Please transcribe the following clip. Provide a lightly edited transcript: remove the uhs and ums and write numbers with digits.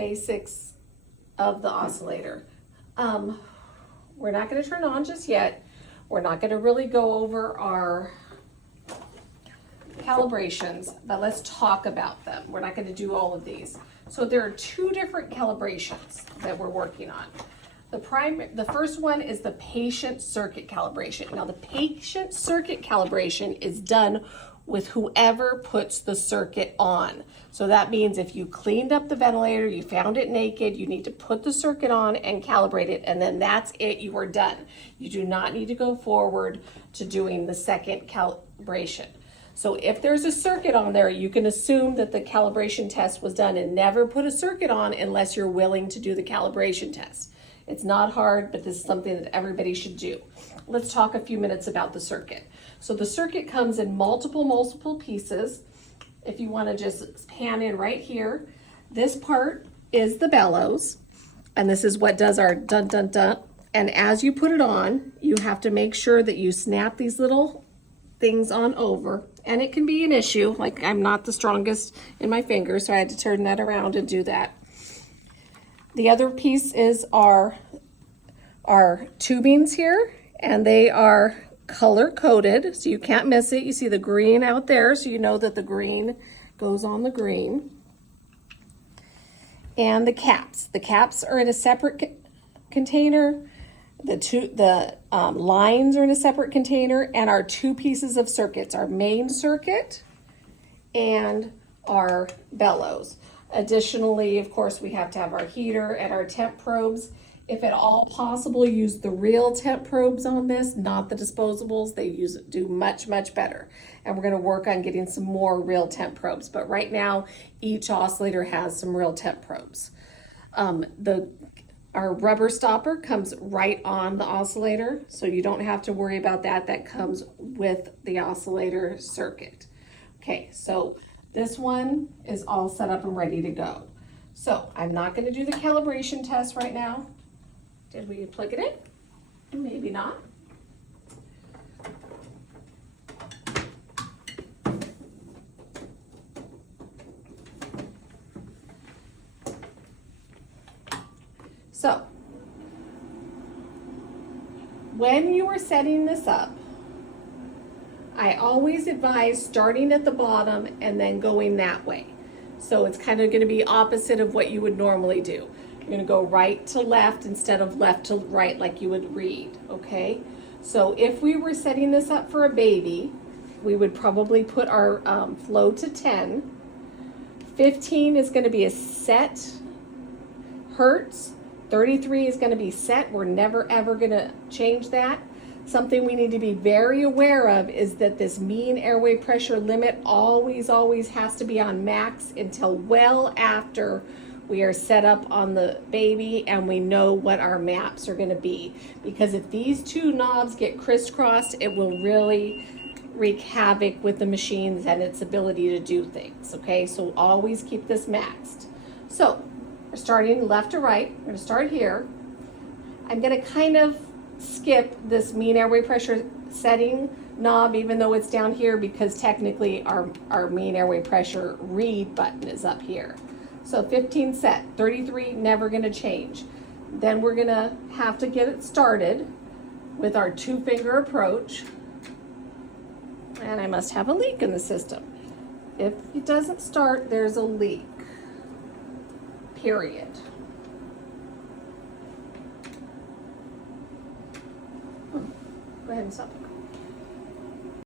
basics of the oscillator. We're not going to turn on just yet. We're not going to really go over our calibrations, but let's talk about them. We're not going to do all of these. So there are two different calibrations that we're working on. The first one is the patient circuit calibration. Now the patient circuit calibration is done with whoever puts the circuit on. So that means if you cleaned up the ventilator, you found it naked, you need to put the circuit on and calibrate it, and then that's it, you are done. You do not need to go forward to doing the second calibration. So if there's a circuit on there, you can assume that the calibration test was done, and never put a circuit on unless you're willing to do the calibration test. It's not hard, but this is something that everybody should do. Let's talk a few minutes about the circuit. So the circuit comes in multiple pieces. If you want to just pan in right here, this part is the bellows, and this is what does our dun dun dun. And as you put it on, you have to make sure that you snap these little things on over, and it can be an issue. Like, I'm not the strongest in my fingers, so I had to turn that around and do that. The other piece is our tubings here, and they are color coded, so you can't miss it. You see the green out there, so you know that the green goes on the green. And the caps. The caps are in a separate container. The lines are in a separate container, and our two pieces of circuits, our main circuit and our bellows. Additionally, of course, we have to have our heater and our temp probes. If at all possible, use the real temp probes on this, not the disposables. They do much our And we're going to work on getting some more real temp probes. But right now, each oscillator has some real temp probes. Our rubber stopper comes right on the oscillator, so you don't have to worry about that. That comes with the oscillator circuit. Okay, so this one is all set up and ready to go. So I'm not going to do the calibration test right now. Did we plug it in? Maybe not. So, when you are setting this up, I always advise starting at the bottom and then going that way. So it's kind of going to be opposite of what you would normally do. You're going to go right to left instead of left to right like you would read, okay? So if we were setting this up for a baby, we would probably put our flow to 10. 15 is going to be a set hertz. 33 is going to be set. We're never ever going to change that. Something we need to be very aware of is that this mean airway pressure limit always has to be on max until well after we are set up on the baby and we know what our maps are going to be. Because if these two knobs get crisscrossed, it will really wreak havoc with the machines and its ability to do things. Okay, so always keep this maxed. So we're starting left to right. We're going to start here. I'm going to kind of skip this mean airway pressure setting knob, even though it's down here, because technically our mean airway pressure read button is up here. So 15 set, 33 never going to change. Then we're going to have to get it started with our 2-finger approach. And I must have a leak in the system. If it doesn't start, there's a leak. Period. Go ahead and stop.